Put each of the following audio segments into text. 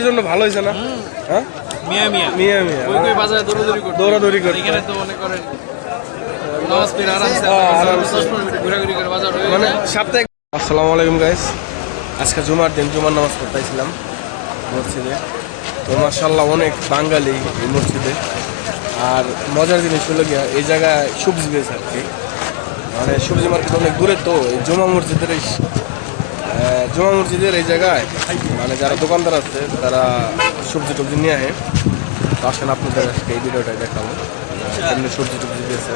জন্য ভালো হয়েছে না? হ্যাঁ, মিয়া মিয়া মিয়া মিয়া ওই কই বাজারে দৌড়াদৌড়ি করে এখানে তো মনে করেন নামাজ পড়ে আরামসে আরামসে। 10 মিনিট ঘোরাঘুরি করে বাজার হয়ে মানে যায়। সাপ্তাহিক। আসসালামু আলাইকুম গাইস, আজকে জুমার দিন, জুমার নামাজ পড়তেছিলাম মসজিদে। তো মাশাআল্লাহ অনেক বাঙালি এই মসজিদে। আর মজার জিনিস হলো গিয়া এই জায়গায় সবজি বেছে আর কি, মানে সবজি মার্কেট অনেক দূরে। তো এই জুমা মসজিদের এই জায়গায় মানে যারা দোকানদার আছে তারা সবজি টবজি নিয়ে আসে। তো আসলে আপনাদের আজকে এই ভিডিওটাই দেখাবো কেমনি সবজি টবজি বেছে।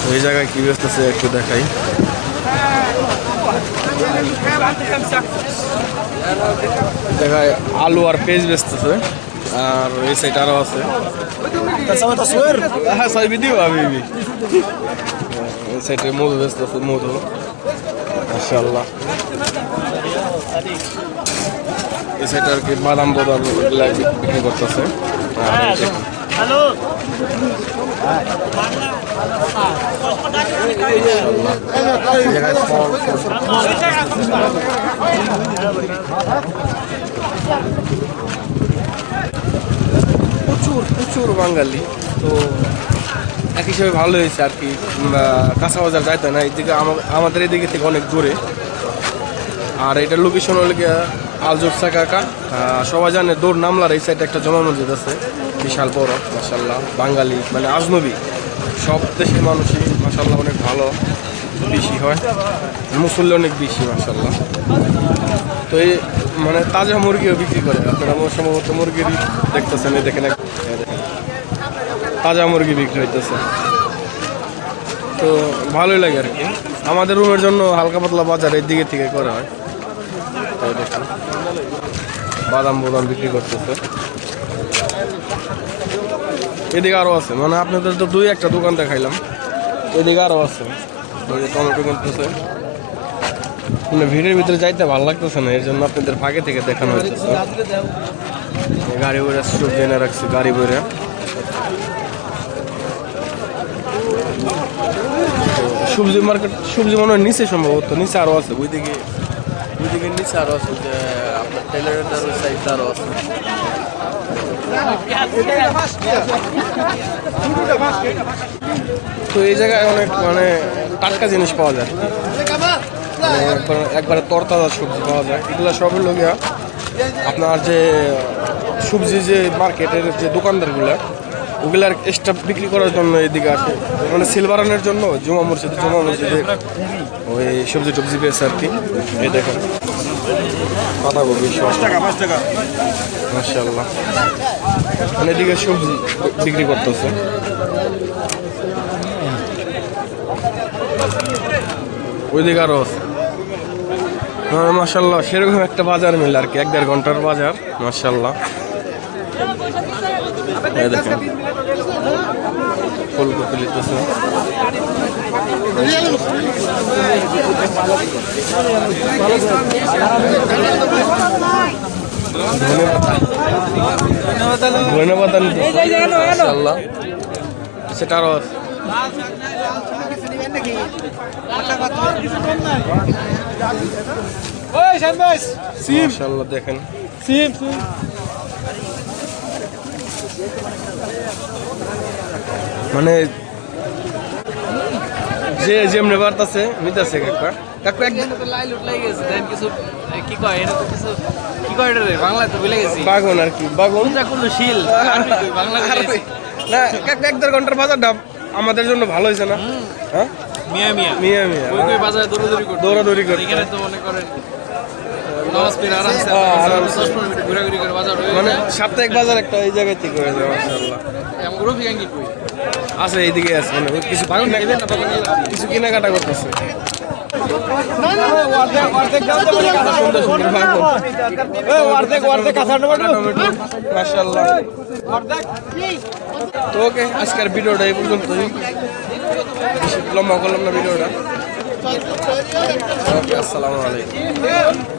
তো এই জায়গায় কী বেচতেছে একটু দেখাই। এই জায়গায় আলু আর পেঁয়াজ বেচতেছে, আর এই সাইড আরও আছে। হ্যাঁ সাইবি দিও আমি এই সাইডে মধু বেচতেছে, মধু মাশাআল্লাহ। এই সাইডে আর কি বাদাম বাদাম বিক্রি করতেছে। হ্যালো প্রচুর প্রচুর বাঙালি। তো এক হিসেবে ভালো হয়েছে আর কি, কাঁচা বাজার যাইতে না এইদিকে, আমাদের এদিকে থেকে অনেক দূরে। আর এটার লোকেশন হলো গিয়া আলজোরসা কাকা, সবাই জানে দৌড় নামলার এই সাইডে একটা জমা মসজিদ আছে বিশাল বড় মাশাআল্লাহ। বাঙালি মানে আজনবী সব দেশের মানুষই মাশাআল্লাহ অনেক ভালো বেশি হয়, মুসল্লি অনেক বেশি মাশাআল্লাহ। তো এই মানে তাজা মুরগিও বিক্রি করে, আপনারা সম্ভবত মুরগিরই দেখতেছেন, এই দেখেন তাজা মুরগি বিক্রি হইতেছে। তো ভালোই লাগে আর কি। আমাদের রুমের জন্য হালকা পাতলা বাজার এর দিকে থেকে করা হয়। তাই দেখুন বাদাম বাদাম বিক্রি করতেছে। এদিকে আরও আছে, মানে আপনাদের তো দুই একটা দোকান দেখাইলাম, এদিকে আরও আছে। ওই যে টমেটো কিনতেছে, মানে ভিড়ের ভিতরে যাইতে ভালো লাগতেছে না, এর জন্য আপনাদের ফাঁকে থেকে দেখানো হইতেছে। গাড়ি বইরা সবজি এনে রাখছে, গাড়ি বইরা। সবজি মার্কেট, সবজি মনে হয় নিচে, সম্ভবত নিচে আরও আছে, ওইদিকে নিচে আরও আছে, যে আপনার টেলারের ওই সাইডটা আরও আছে। তো এই জায়গায় অনেক মানে টাটকা জিনিস পাওয়া যায়, মানে একবারে তরতাজা সবজি পাওয়া যায়। এগুলো সব হলো গিয়া আপনার যে সবজি যে মার্কেটের যে দোকানদারগুলো, ওগুলার এক্সট্রা বিক্রি করার জন্য এদিকে আসে, মানে সেল বাড়ানোর জন্য জমা মসজিদে ওই সবজি টবজি পেয়েছে আর কি। এই দেখেন পাতাকপি 5 টাকা মাশাআল্লাহ, মানে এদিকে সবজি বিক্রি করতেছে। ওইদিকে আরও আছে মাশাআল্লাহ। সেরকম একটা বাজার মিল আর কি, 1-1.5 ঘন্টার বাজার মাশাআল্লাহ। এই দেখেন ফুলকপি লিখতেছে, ধন্যবাদ মাশাআল্লাহ। সেটা আরও আছে। মাশাআল্লাহ দেখেন মানে যে যেমনি বার্তাছে নিতেছে কাকা কাকু একদম কি কয় এটা তো কিছু কি কয় এটা রে বাংলায় তো ভুলে গেছি। বাগন আর কি, বাগন কোন শিল বাংলা না কাকু 1-1.5 ঘন্টার বাজারটা আমাদের জন্য ভালো হয়েছে না? হ্যাঁ, মিয়া মিয়া মিয়া মিয়া ওই কই বাজারে দৌড়াদৌড়ি করে এখানে তো মনে করেন নামাজ পড়ে আরামসে 10 মিনিট ঘোরাঘুরি করে বাজার হয়ে মানে যায়। সাপ্তাহিক বাজার একটা এই জায়গায় ঠিক হয়ে যায় মাশাআল্লাহ। এমন রফি গাঙ্গি কই আছে এইদিকে আছে, মানে কিছু কিছু কেনাকাটা করতেছে। সুন্দর সুন্দর মাশাআল্লাহ। তো ওকে, আজকের ভিডিওটা এই পর্যন্তই, বেশি লম্বা করলাম না ভিডিওটা। ওকে, আসসালামু আলাইকুম।